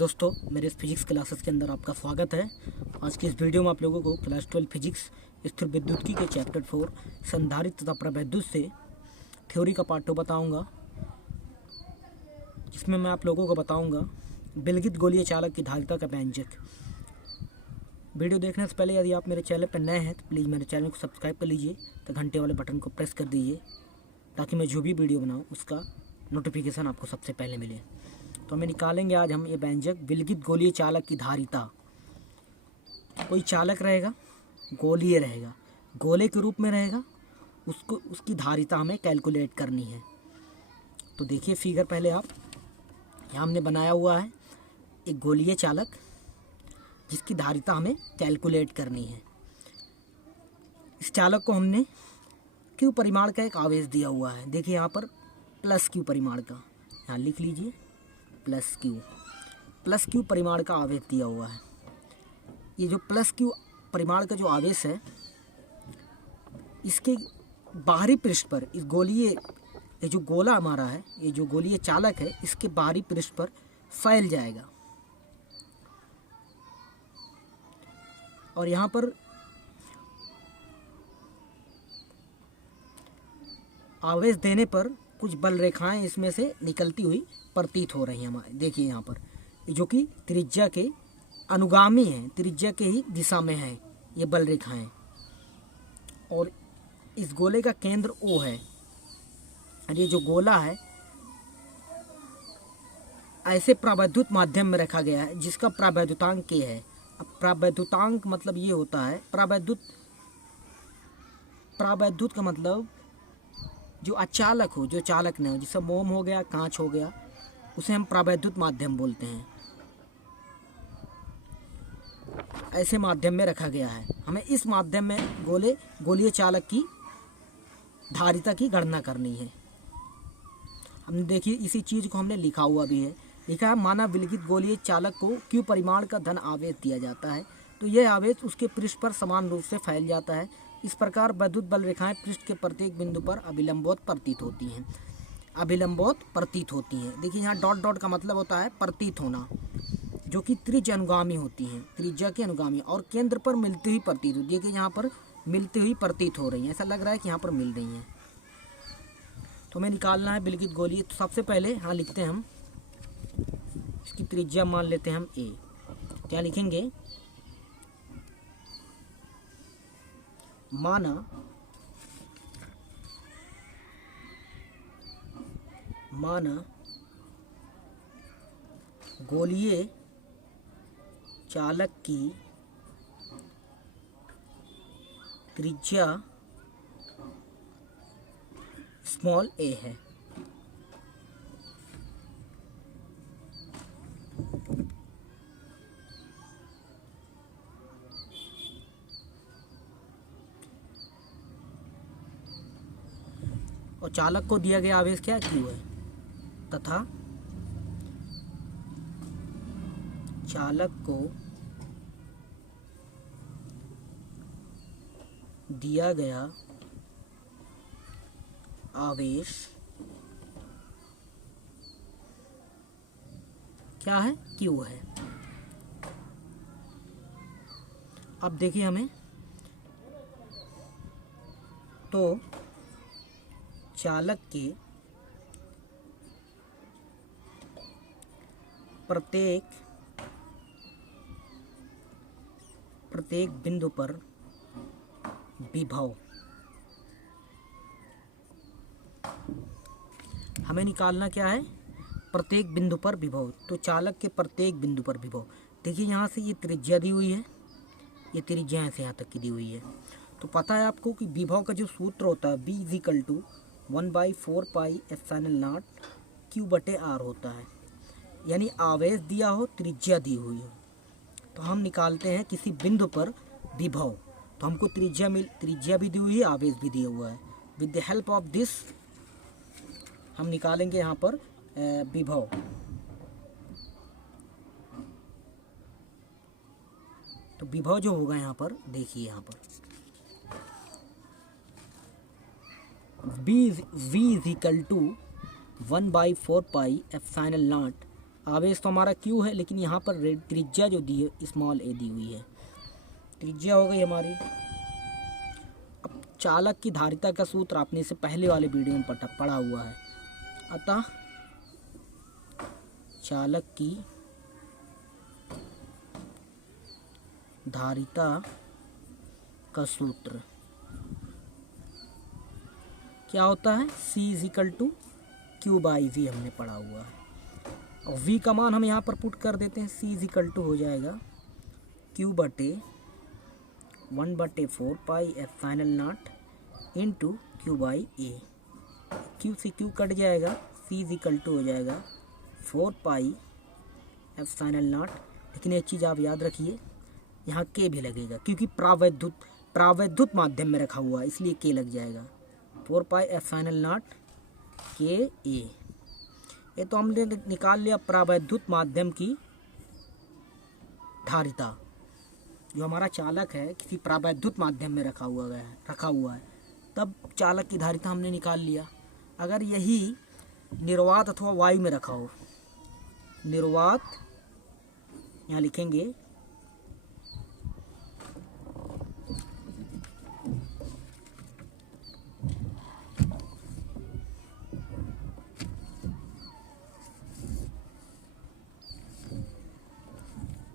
दोस्तों, मेरे इस फिजिक्स क्लासेस के अंदर आपका स्वागत है। आज की इस वीडियो में आप लोगों को क्लास 12 फिजिक्स स्थिर विद्युत्की के चैप्टर 4 संधारित्र तथा प्रवैद्युत से थ्योरी का पार्ट 2 बताऊंगा, जिसमें मैं आप लोगों को बताऊंगा विलगित गोलीय चालक की धारिता का व्यंजक। वीडियो देखने से पहले यदि आप मेरे चैनल पर नए हैं तो प्लीज़ मेरे चैनल को सब्सक्राइब कर लीजिए, तो घंटे वाले बटन को प्रेस कर दीजिए ताकि मैं जो भी वीडियो बनाऊँ उसका नोटिफिकेशन आपको सबसे पहले मिले। तो हमें निकालेंगे आज हम ये व्यंजक विलगित गोलीय चालक की धारिता। कोई चालक रहेगा, गोलीय रहेगा, गोले के रूप में रहेगा, उसकी धारिता हमें कैलकुलेट करनी है। तो देखिए फिगर पहले आप, यहाँ हमने बनाया हुआ है एक गोलीय चालक जिसकी धारिता हमें कैलकुलेट करनी है। इस चालक को हमने क्यू परिमाण का एक आवेश दिया हुआ है। देखिए यहाँ पर प्लस क्यू परिमाण का, यहाँ लिख लीजिए प्लस क्यू परिमाण का आवेश दिया हुआ है। ये जो प्लस क्यू परिमाण का जो आवेश है, इसके बाहरी पृष्ठ पर इस गोलीय, ये जो गोला हमारा है, ये जो गोलीय चालक है, इसके बाहरी पृष्ठ पर फैल जाएगा और यहाँ पर आवेश देने पर कुछ बल रेखाएं इसमें से निकलती हुई प्रतीत हो रही हैं हमारे। देखिए यहाँ पर जो कि त्रिज्या के अनुगामी हैं, त्रिज्या के ही दिशा में हैं ये बल रेखाएं। और इस गोले का केंद्र O है और ये जो गोला है ऐसे प्रावैद्युत माध्यम में रखा गया है जिसका प्रावैद्युतांक K है। अब प्रावैद्युतांक मतलब ये होता है, प्रावैद्युत का मतलब जो अचालक हो, जो चालक न हो, जैसे मोम हो गया, कांच हो गया, उसे हम प्रावैद्युत माध्यम बोलते हैं। ऐसे माध्यम में रखा गया है। हमें इस माध्यम में गोलीय चालक की धारिता की गणना करनी है। हमने देखिए इसी चीज़ को हमने लिखा हुआ भी है। लिखा है माना विलगित गोलीय चालक को क्यू परिमाण का धन आवेश दिया जाता है तो यह आवेश उसके पृष्ठ पर समान रूप से फैल जाता है। इस प्रकार वैद्युत बल रेखाएं पृष्ठ के प्रत्येक बिंदु पर अभिलंबवत प्रतीत होती हैं। देखिए यहाँ डॉट डॉट का मतलब होता है प्रतीत होना, जो कि त्रिज्या अनुगामी होती हैं, त्रिज्या के अनुगामी, और केंद्र पर मिलती हुई प्रतीत होती है कि यहाँ पर मिलती हुई प्रतीत हो रही हैं। ऐसा लग रहा है कि यहाँ पर मिल रही हैं। तो हमें निकालना है विलगित गोलीय। तो सबसे पहले यहाँ लिखते हैं हम, इसकी त्रिज्या मान लेते हैं हम A। क्या लिखेंगे? माना गोलीय चालक की त्रिज्या स्मॉल a है। और चालक को दिया गया आवेश क्या Q है, तथा चालक को दिया गया आवेश क्या है, Q है। अब देखिए हमें, तो चालक के प्रत्येक बिंदु पर विभव हमें निकालना क्या है, प्रत्येक बिंदु पर विभव। तो चालक के प्रत्येक बिंदु पर विभव, देखिए यहाँ से ये त्रिज्या दी हुई है, ये त्रिज्या से यहाँ तक की दी हुई है। तो पता है आपको कि विभव का जो सूत्र होता है B = 1/4 pi epsilon not Q/R होता है। यानी आवेश दिया हो, त्रिज्या दी हुई हो, तो हम निकालते हैं किसी बिंदु पर विभव। तो हमको त्रिज्या भी दी हुई है, आवेश भी दिया हुआ है। With the help of this हम निकालेंगे यहाँ पर विभव। तो विभव जो होगा यहाँ पर, देखिए यहाँ पर V = 1/4 पाई एप्सिलॉन नॉट आवेश तो हमारा क्यू है, लेकिन यहाँ पर त्रिज्या जो दी है स्मॉल ए दी हुई है। त्रिज्या हो गई हमारी। अब चालक की धारिता का सूत्र आपने इसे पहले वाले वीडियो में पढ़ा हुआ है। अतः चालक की धारिता का सूत्र क्या होता है? C = Q/V हमने पढ़ा हुआ है। और V का मान हम यहाँ पर पुट कर देते हैं। C = हो जाएगा Q/1/4πε0 इंटू Q/A। Q से Q कट जाएगा। C = हो जाएगा 4πε0। लेकिन एक चीज़ आप याद रखिए, यहाँ K भी लगेगा, क्योंकि प्रावैद्युत माध्यम में रखा हुआ है, इसलिए K लग जाएगा। 4πε0 KA। ये तो हमने निकाल लिया प्रावैद्युत माध्यम की धारिता। जो हमारा चालक है किसी प्रावैद्युत माध्यम में रखा हुआ है, तब चालक की धारिता हमने निकाल लिया। अगर यही निर्वात अथवा वायु में रखा हो, निर्वात यहाँ लिखेंगे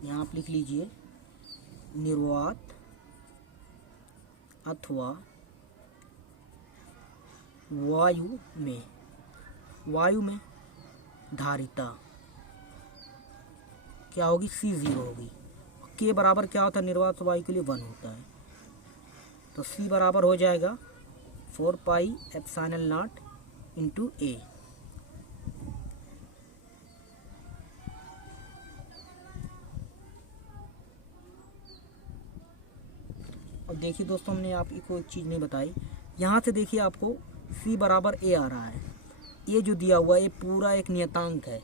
यहाँ आप लिख लीजिए निर्वात अथवा वायु में धारिता क्या होगी? C0 होगी। K बराबर क्या होता है निर्वात वायु के लिए? 1 होता है। तो C बराबर हो जाएगा 4πε0 इंटू A। अब देखिए दोस्तों, हमने आपको एक चीज़ नहीं बताई। यहाँ से देखिए आपको C बराबर A आ रहा है। ये जो दिया हुआ है ये पूरा एक नियतांक है,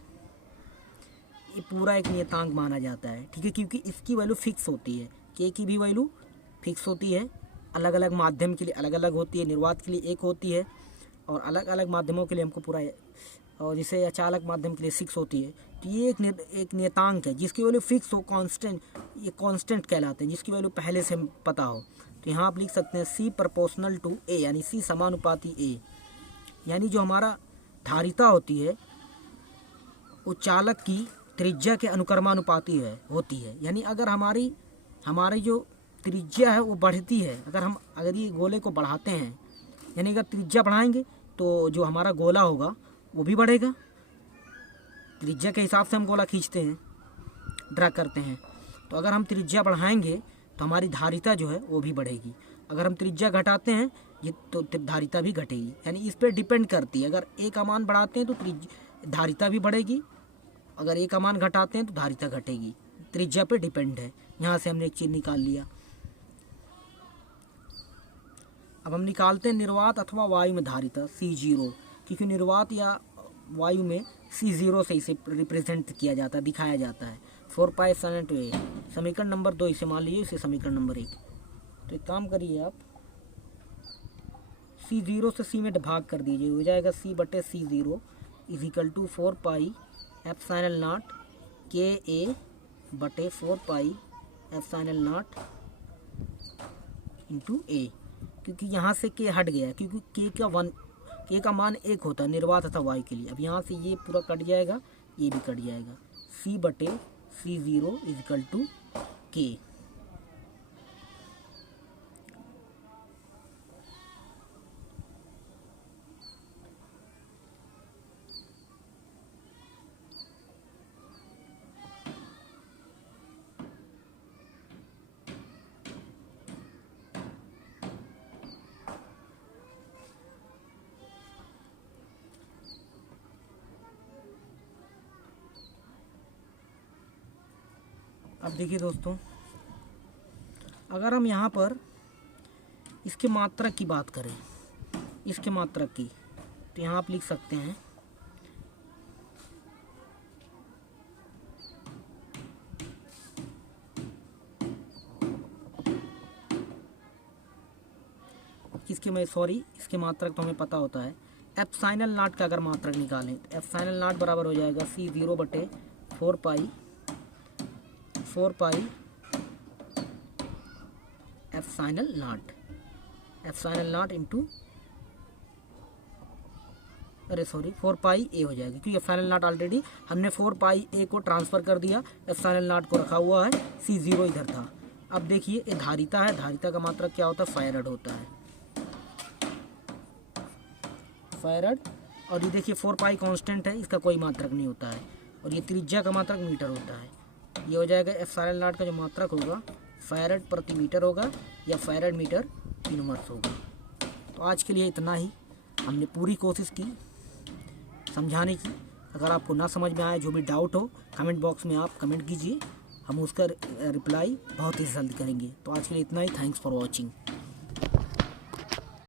ये पूरा एक नियतांक माना जाता है, ठीक है, क्योंकि इसकी वैल्यू फिक्स होती है। K की भी वैल्यू फिक्स होती है, अलग अलग माध्यम के लिए अलग अलग होती है। निर्वात के लिए 1 होती है और अलग अलग माध्यमों के लिए हमको पूरा, और जैसे अचालक माध्यम के लिए 6 होती है। तो ये एक नियतांक है जिसकी वैल्यू फिक्स हो, कांस्टेंट, ये कांस्टेंट कहलाते हैं, जिसकी वैल्यू पहले से पता हो। तो यहाँ आप लिख सकते हैं C प्रोपोर्शनल टू A, यानी C समानुपाती A। यानी जो हमारा धारिता होती है वो चालक की त्रिज्या के अनुक्रमानुपाती होती है। यानी अगर हमारी जो त्रिज्या है वो बढ़ती है, अगर ये गोले को बढ़ाते हैं, यानी अगर त्रिज्या बढ़ाएंगे तो जो हमारा गोला होगा वो भी बढ़ेगा। त्रिज्या के हिसाब से हम गोला खींचते हैं, ड्रा करते हैं। तो अगर हम त्रिज्या बढ़ाएंगे तो हमारी धारिता जो है वो भी बढ़ेगी। अगर हम त्रिज्या घटाते हैं तो धारिता भी घटेगी। यानी इस पर डिपेंड करती है। अगर A का मान बढ़ाते हैं तो धारिता भी बढ़ेगी, अगर A का मान घटाते हैं तो धारिता घटेगी। त्रिज्या पे डिपेंड है। यहाँ से हमने एक चीज़ निकाल लिया। अब हम निकालते हैं निर्वात अथवा वायु में धारिता C0, क्योंकि निर्वात या वायु में C0 से इसे रिप्रेजेंट किया जाता है, दिखाया जाता है। 4πε0 A समीकरण नंबर 2 इसे मान लीजिए, इसे समीकरण नंबर 1। तो एक काम करिए, आप C0 से C में भाग कर दीजिए, हो जाएगा C/C0 = 4πε0 KA/4πε0 इंटू A। क्योंकि यहाँ से K हट गया, क्योंकि K का मान 1 होता है निर्वात तथा वायु के लिए। अब यहाँ से ये पूरा कट जाएगा, ये भी कट जाएगा। C/C0 = K। अब देखिए दोस्तों, अगर हम यहाँ पर इसके मात्रक की बात करें, इसके मात्रक की, तो यहाँ आप लिख सकते हैं इसके मात्रक तो हमें पता होता है। ε0 का अगर मात्रक निकालें तो ε0 बराबर हो जाएगा C0/4πε0 4 pi epsilon not into 4 पाई ए हो जाएगी, क्योंकि एप्सिलॉन नॉट ऑलरेडी हमने 4 पाई ए को ट्रांसफ़र कर दिया, एप्सिलॉन नॉट को रखा हुआ है, C0 इधर था। अब देखिए ये धारिता है, धारिता का मात्रक क्या होता है, फैरड होता है, फैरड। और ये देखिए 4 पाई कांस्टेंट है, इसका कोई मात्रक नहीं होता है, और ये त्रिज्या का मात्रक मीटर होता है। ये हो जाएगा एप्सिलॉन नॉट का जो मात्रक होगा फैरड प्रति मीटर होगा, या फैरड मीटर इनवर्स होगा। तो आज के लिए इतना ही, हमने पूरी कोशिश की समझाने की। अगर आपको ना समझ में आए, जो भी डाउट हो, कमेंट बॉक्स में आप कमेंट कीजिए, हम उसका रिप्लाई बहुत ही जल्द करेंगे। तो आज के लिए इतना ही, थैंक्स फॉर वॉचिंग।